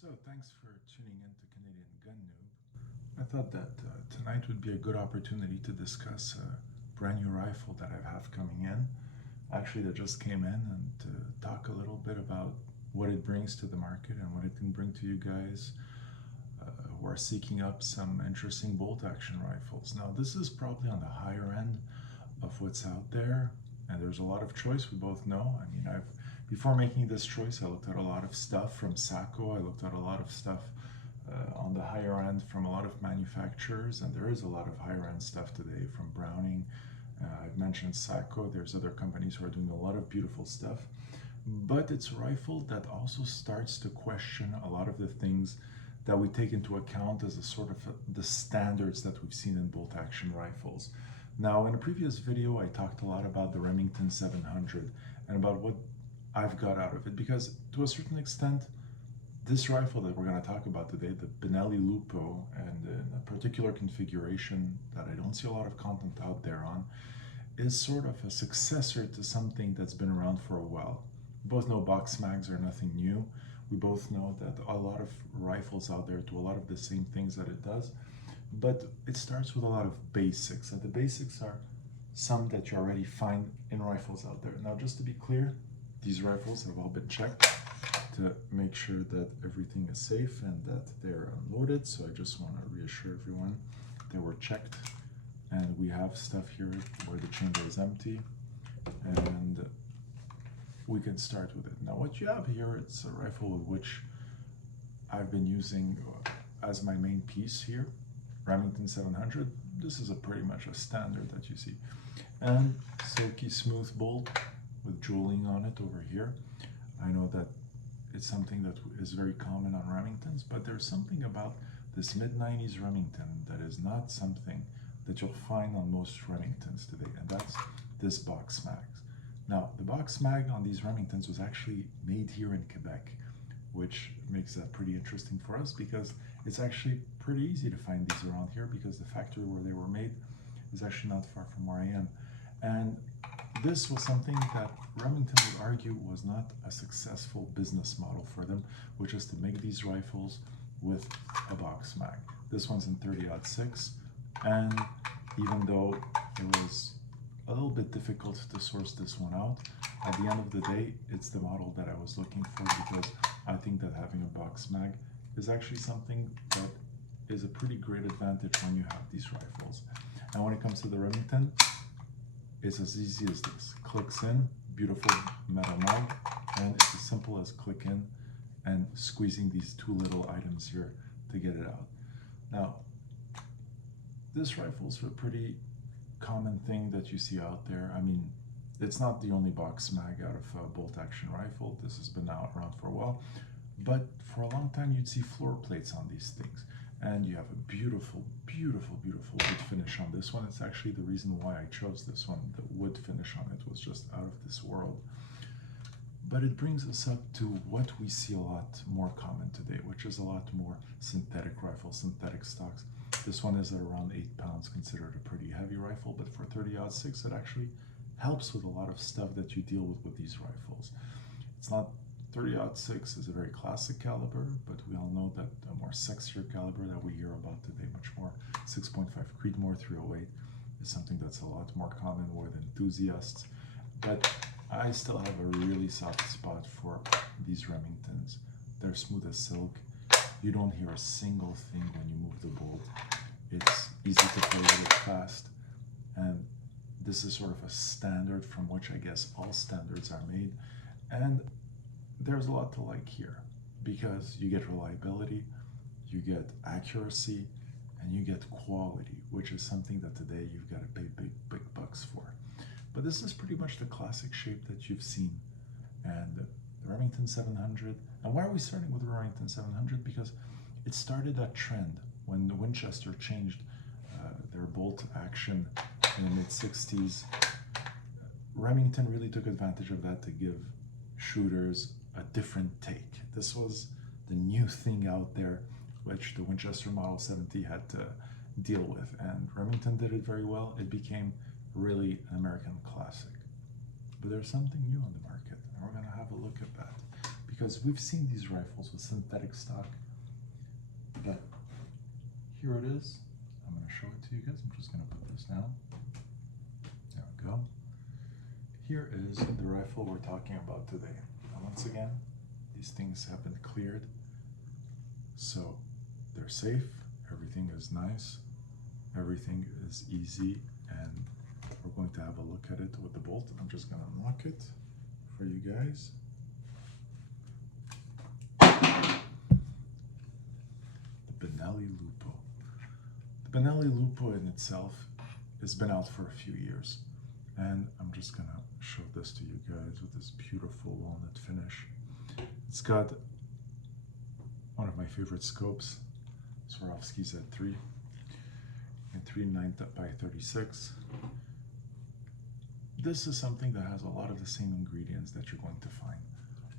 So thanks for tuning in to Canadian Gun Noob. I thought that tonight would be a good opportunity to discuss a brand new rifle that I have coming in. Actually, that just came in, and to talk a little bit about what it brings to the market and what it can bring to you guys who are seeking up some interesting bolt action rifles. Now, this is probably on the higher end of what's out there, and there's a lot of choice. We both know. I mean, before making this choice, I looked at a lot of stuff from Sako. I looked at a lot of stuff on the higher end from a lot of manufacturers, and there is a lot of higher end stuff today from Browning. I've mentioned Sako. There's other companies who are doing a lot of beautiful stuff, but it's a rifle that also starts to question a lot of the things that we take into account as a sort of the standards that we've seen in bolt action rifles. Now, in a previous video, I talked a lot about the Remington 700 and about what I've got out of it, because to a certain extent, this rifle that we're going to talk about today, the Benelli Lupo, and in a particular configuration that I don't see a lot of content out there on, is sort of a successor to something that's been around for a while. We both know box mags are nothing new. We both know that a lot of rifles out there do a lot of the same things that it does, but it starts with a lot of basics, and the basics are some that you already find in rifles out there. Now, just to be clear, these rifles have all been checked to make sure that everything is safe and that they're unloaded. So I just want to reassure everyone they were checked, and we have stuff here where the chamber is empty, and we can start with it. Now, what you have here, it's a rifle which I've been using as my main piece here, Remington 700. This is pretty much a standard that you see, and silky smooth bolt with jeweling on it over here. I know that it's something that is very common on Remingtons, but there's something about this mid-90s Remington that is not something that you'll find on most Remingtons today, and that's this box mag. Now, the box mag on these Remingtons was actually made here in Quebec, which makes that pretty interesting for us, because it's actually pretty easy to find these around here, because the factory where they were made is actually not far from where I am. And this was something that Remington would argue was not a successful business model for them, which is to make these rifles with a box mag. This one's in 30-06, and even though it was a little bit difficult to source this one out, at the end of the day, it's the model that I was looking for, because I think that having a box mag is actually something that is a pretty great advantage when you have these rifles. And when it comes to the Remington, it's as easy as this. Clicks in, beautiful metal mag, and it's as simple as click in and squeezing these two little items here to get it out. Now, this rifle is a pretty common thing that you see out there. I mean, it's not the only box mag out of a bolt action rifle. This has been out around for a while, but for a long time you'd see floor plates on these things, and you have a beautiful, beautiful, beautiful wood finish on this one. It's actually the reason why I chose this one. The wood finish on it was just out of this world. But it brings us up to what we see a lot more common today, which is a lot more synthetic rifles, synthetic stocks. This one is at around 8 pounds, considered a pretty heavy rifle, but for 30-06, it actually helps with a lot of stuff that you deal with these rifles. It's not 30-06 is a very classic caliber, but we all know that a more sexier caliber that we hear about today, much more 6.5 Creedmoor 308, is something that's a lot more common with enthusiasts. But I still have a really soft spot for these Remingtons. They're smooth as silk. You don't hear a single thing when you move the bolt. It's easy to play with it fast, and this is sort of a standard from which I guess all standards are made. And there's a lot to like here, because you get reliability, you get accuracy, and you get quality, which is something that today you've got to pay big, big bucks for. But this is pretty much the classic shape that you've seen. And the Remington 700, and why are we starting with the Remington 700? Because it started that trend when the Winchester changed their bolt action in the mid-60s. Remington really took advantage of that to give shooters a different take. This was the new thing out there, which the Winchester Model 70 had to deal with, and Remington did it very well. It became really an American classic. But there's something new on the market, and we're going to have a look at that, because we've seen these rifles with synthetic stock, but here it is. I'm going to show it to you guys. I'm just going to put this down. There we go. Here is the rifle we're talking about today. And once again, these things have been cleared, so they're safe, everything is nice, everything is easy, and we're going to have a look at it with the bolt. I'm just going to unlock it for you guys. The Benelli Lupo. The Benelli Lupo in itself has been out for a few years, and I'm just going to show this to you guys with this beautiful walnut finish. It's got one of my favorite scopes, Swarovski Z3, and 3.9x36. This is something that has a lot of the same ingredients that you're going to find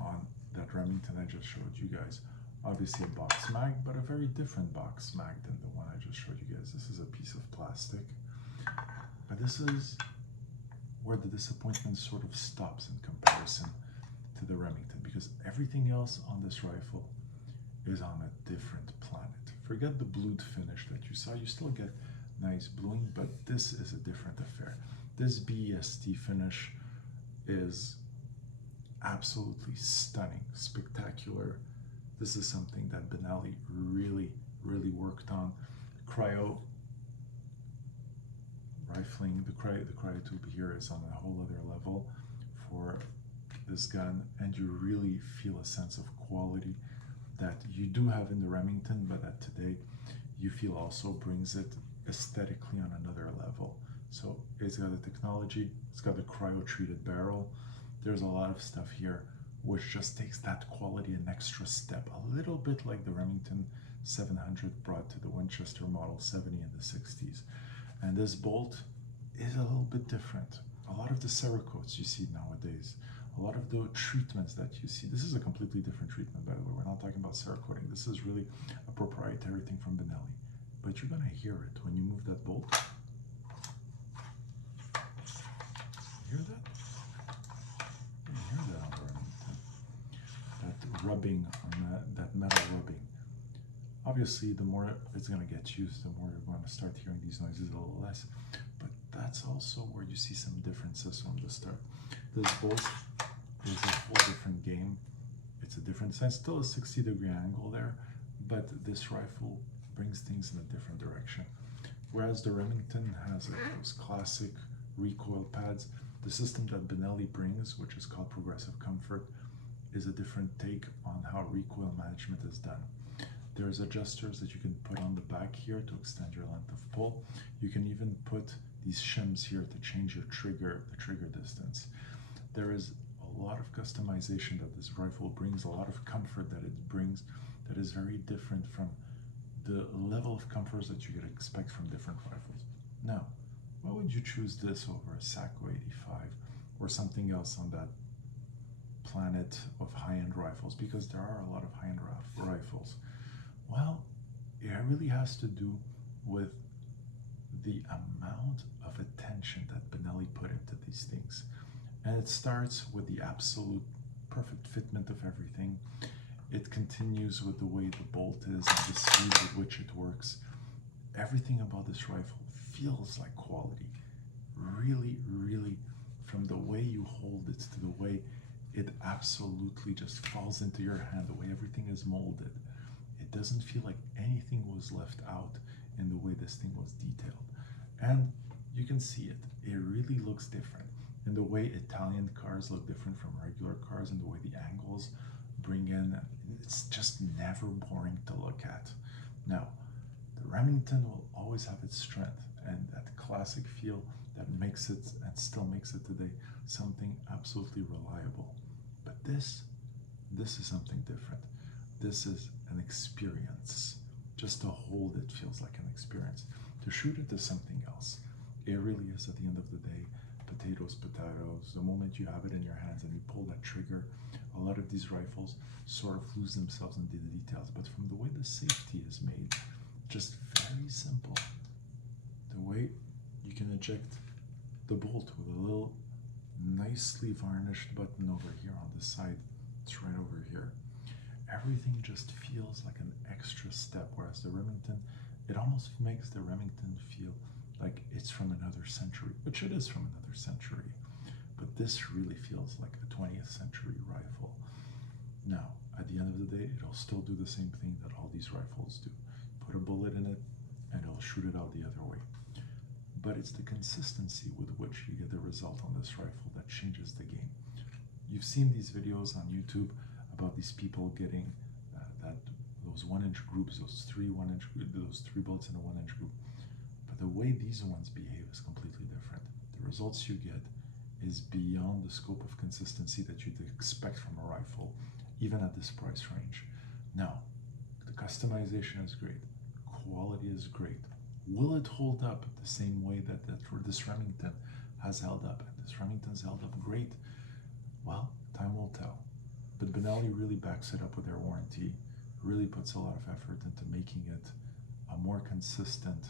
on that Remington I just showed you guys. Obviously a box mag, but a very different box mag than the one I just showed you guys. This is a piece of plastic, but this is where the disappointment sort of stops in comparison to the Remington, because everything else on this rifle is on a different planet. Forget the blued finish that you saw. You still get nice bluing, but this is a different affair. This BEST finish is absolutely stunning, spectacular. This is something that Benelli really worked on. Cryo rifling, the cryo tube here is on a whole other level for this gun, and you really feel a sense of quality that you do have in the Remington, but that today you feel also brings it aesthetically on another level. So it's got the technology, it's got the cryo-treated barrel. There's a lot of stuff here which just takes that quality an extra step, a little bit like the Remington 700 brought to the Winchester Model 70 in the 60s. And this bolt is a little bit different. A lot of the Cerakotes you see nowadays, a lot of the treatments that you see, this is a completely different treatment, by the way. We're not talking about Cerakoting. This is really a proprietary thing from Benelli. But you're going to hear it when you move that bolt. You hear that? You hear that on the Remington. That rubbing on that metal rubbing. Obviously, the more it's going to get used, the more you're going to start hearing these noises a little less. But that's also where you see some differences from the start. This bolt is a whole different game. It's a different sense, still a 60-degree angle there, but this rifle brings things in a different direction. Whereas the Remington has those classic recoil pads, the system that Benelli brings, which is called Progressive Comfort, is a different take on how recoil management is done. There's adjusters that you can put on the back here to extend your length of pull. You can even put these shims here to change your trigger, the trigger distance. There is a lot of customization that this rifle brings, a lot of comfort that it brings that is very different from the level of comforts that you could expect from different rifles. Now, why would you choose this over a Sako 85 or something else on that planet of high-end rifles? Because there are a lot of high-end rifles. Well, it really has to do with the amount of attention that Benelli put into these things. And it starts with the absolute perfect fitment of everything. It continues with the way the bolt is and the speed with which it works. Everything about this rifle feels like quality. Really, from the way you hold it to the way it absolutely just falls into your hand, the way everything is molded. It doesn't feel like anything was left out in the way this thing was detailed. And you can see it. It really looks different. In the way Italian cars look different from regular cars, and the way the angles bring in, it's just never boring to look at. Now, the Remington will always have its strength and that classic feel that makes it, and still makes it today, something absolutely reliable. But this is something different. This is an experience. Just to hold it feels like an experience. To shoot it is something else. It really is, at the end of the day, potatoes. The moment you have it in your hands and you pull that trigger, a lot of these rifles sort of lose themselves into the details. But from the way the safety is made, just very simple. The way you can eject the bolt with a little nicely varnished button over here on the side It's right over here. Everything just feels like an extra step, whereas the Remington, it almost makes the Remington feel like it's from another century, which it is from another century. But this really feels like a 20th century rifle. Now, at the end of the day, it'll still do the same thing that all these rifles do. Put a bullet in it, and it'll shoot it out the other way. But it's the consistency with which you get the result on this rifle that changes the game. You've seen these videos on YouTube about these people getting those 1-inch groups, those three bullets in a 1-inch group. But the way these ones behave is completely different. The results you get is beyond the scope of consistency that you'd expect from a rifle, even at this price range. Now, the customization is great. Quality is great. Will it hold up the same way that this Remington has held up? And this Remington's held up great. Well, time will tell. But Benelli really backs it up with their warranty, really puts a lot of effort into making it a more consistent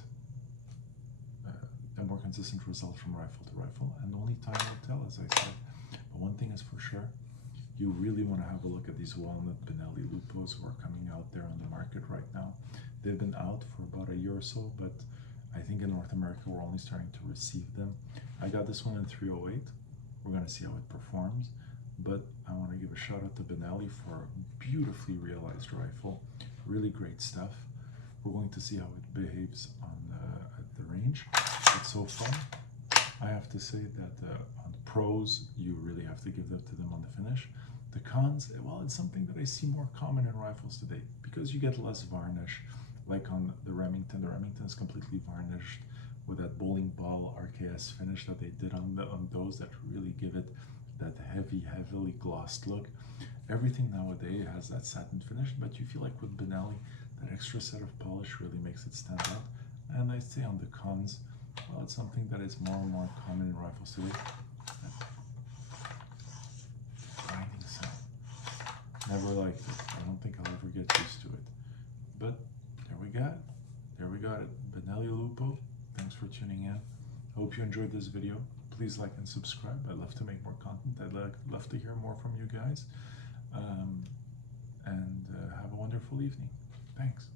result from rifle to rifle, and only time will tell, as I said. But one thing is for sure, you really want to have a look at these walnut Benelli Lupos who are coming out there on the market right now. They've been out for about a year or so, but I think in North America we're only starting to receive them. I got this one in 308. We're going to see how it performs, but I want to give a shout out to Benelli for a beautifully realized rifle. Really great stuff. We're going to see how it behaves at the range. It's so fun. I have to say that on pros, you really have to give that to them on the finish. The cons, well, it's something that I see more common in rifles today because you get less varnish. Like on the Remington is completely varnished with that bowling ball RKS finish that they did on those that really give it that heavily glossed look. Everything nowadays has that satin finish, but you feel like with Benelli, that extra set of polish really makes it stand out. And I'd say on the cons, well, it's something that is more and more common in rifles today. Grinding sound. Never liked it. I don't think I'll ever get used to it. But there we got it. There we got it. Benelli Lupo. Thanks for tuning in. Hope you enjoyed this video. Please like and subscribe. I'd love to make more content. I'd love to hear more from you guys. And have a wonderful evening. Thanks.